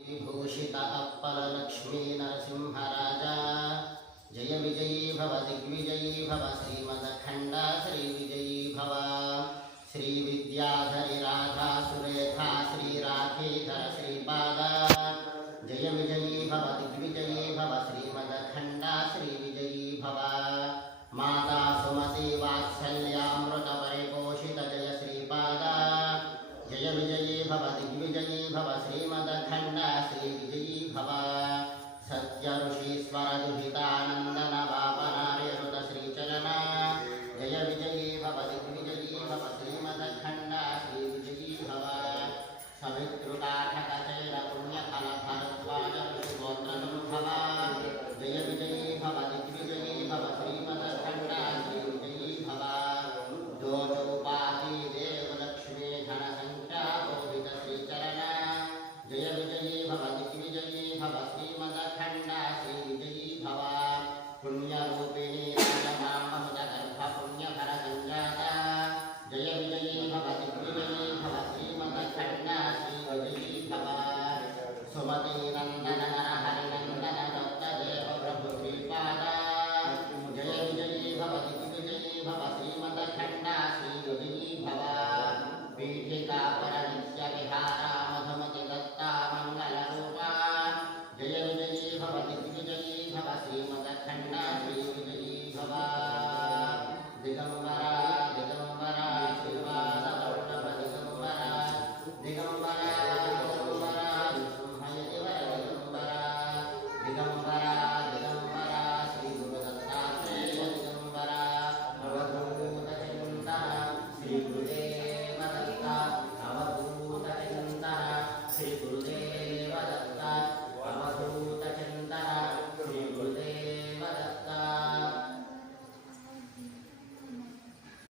भूषित अप्पलक्ष्मी नरसिंहराजा जय विजयी भव दिग्विजयी भव श्रीमदखण्डा श्रीविजयी भव श्रीविद्याधरी राधा सुरेखा श्रीराधीधर श्रीपादा जय विजयी भव दिग्विजयी भव श्रीमदखण्डा श्रीविजयी भव माता सुमति वात्सल्यामृत परिपोषित जय श्रीपादा जय विजयी भव दिग्विजयी भव श्रीमदखण्डा श्रीविजयी भव सत्य ऋषीश्वर दुहितानन्दन वापनार्यनुत श्रीचरणा जय विजयी भव दिग्विजयी भव श्रीमदखण्डा श्रीविजयी भव सवितृकाठकचैर पुण्यफल भरद्वाज ऋषिगोत्रसम्भव जय विजयी भव दिग्विजयी भव श्रीमदखण्डा श्रीविजयी भव दोचौपाती देवलक्ष्मी धनसङ्ख्या गोविद श्रीचरणा जय विजयी भव दिग्विजयी भव श्रीमद